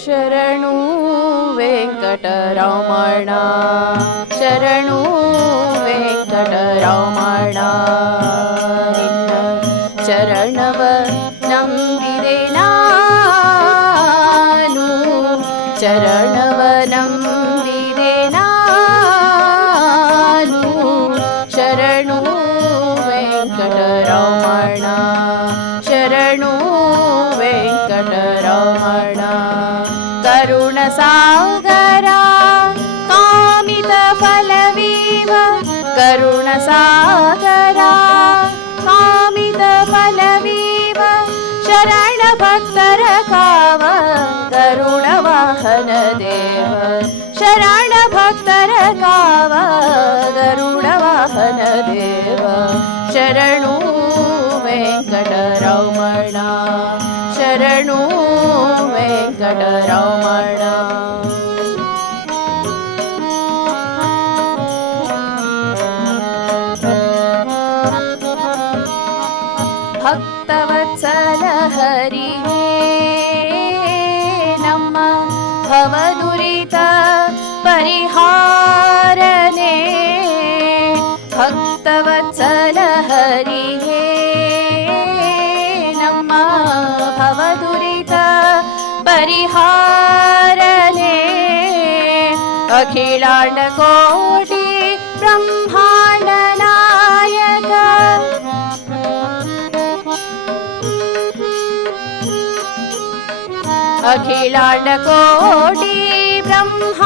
ಶರಣು ವೆಂಕಟರಮಣ ಶರಣು ವೆಂಕಟರಮಣ ಚರಣವ करुणसागरा कामितफलवीव शरणभक्तरकाव गरुडवाहन देव शरणभक्तरकाव गरुडवाहन देव शरणु वेङ्कटरमणा शरणु वेङ्कटरमणा भक्तवत्सल हरि नम भवदुरित परिहारने भक्तवत्सल हरि नम भवदुरित परिहारने अखिलाण्डकोटि अखिलाण्डकोटि ब्रह्माण्डनायक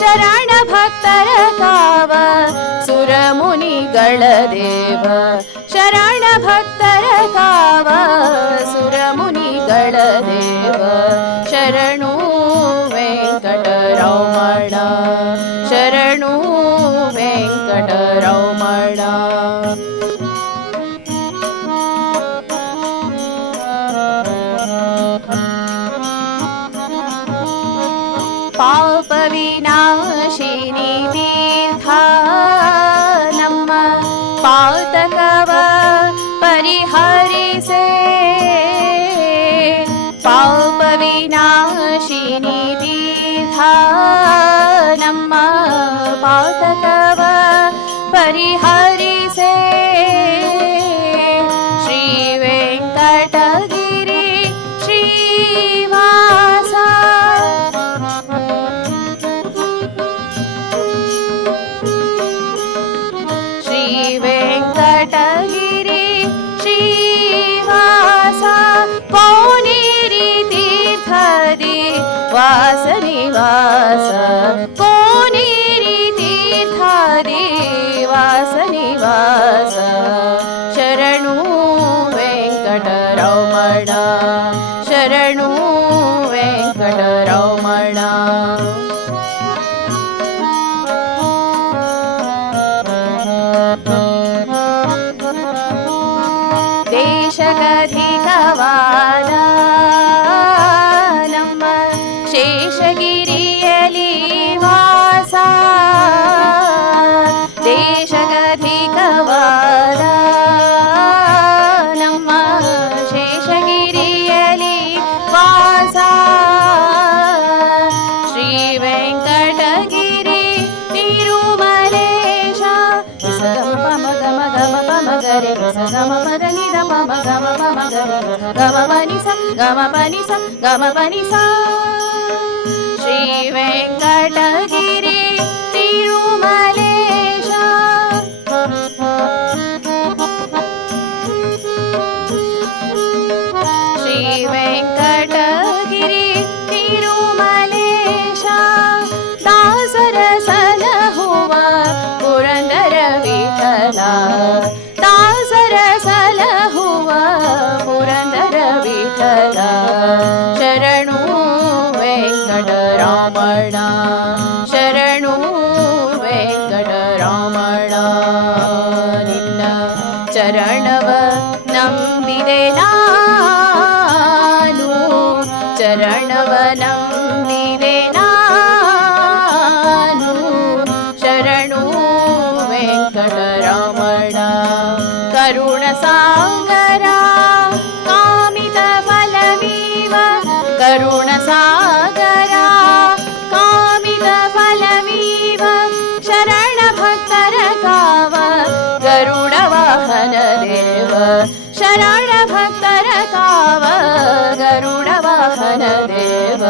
शरणभक्तरकाव सुरमुनिगळदेव शरणभक्तरकाव सुरमुनिगळदेव शरणु पातकव परिहरिसे। पापविनाशिनि तीर्था नम पातकव परिहरिसे। श्रीवेङ्कटगिरि वास निवास. कोणी रीती थारी वास निवास. शरणू Venkataramana शरणू Venkataramana देशकधिकवादा re re sa ga ma pa da ni da pa ma ga ma ma ma ga re re ga ma pa ni sa ga ma pa ni sa ga ma pa ni sa Shri వెంక ಚರಣವ ನಂಬಿದೆ ನಾನು ಚರಣವ ನಂಬಿದೆ ನಾನು ಶರಣು ವೆಂಕಟರಮಣ ಕರುಣ ಸಾಗರ ಗರುಡ ವಾಹನ ದೇವ.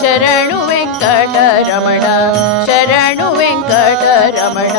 ಶರಣು ವೆಂಕಟರಮಣ ಶರಣು ವೆಂಕಟರಮಣ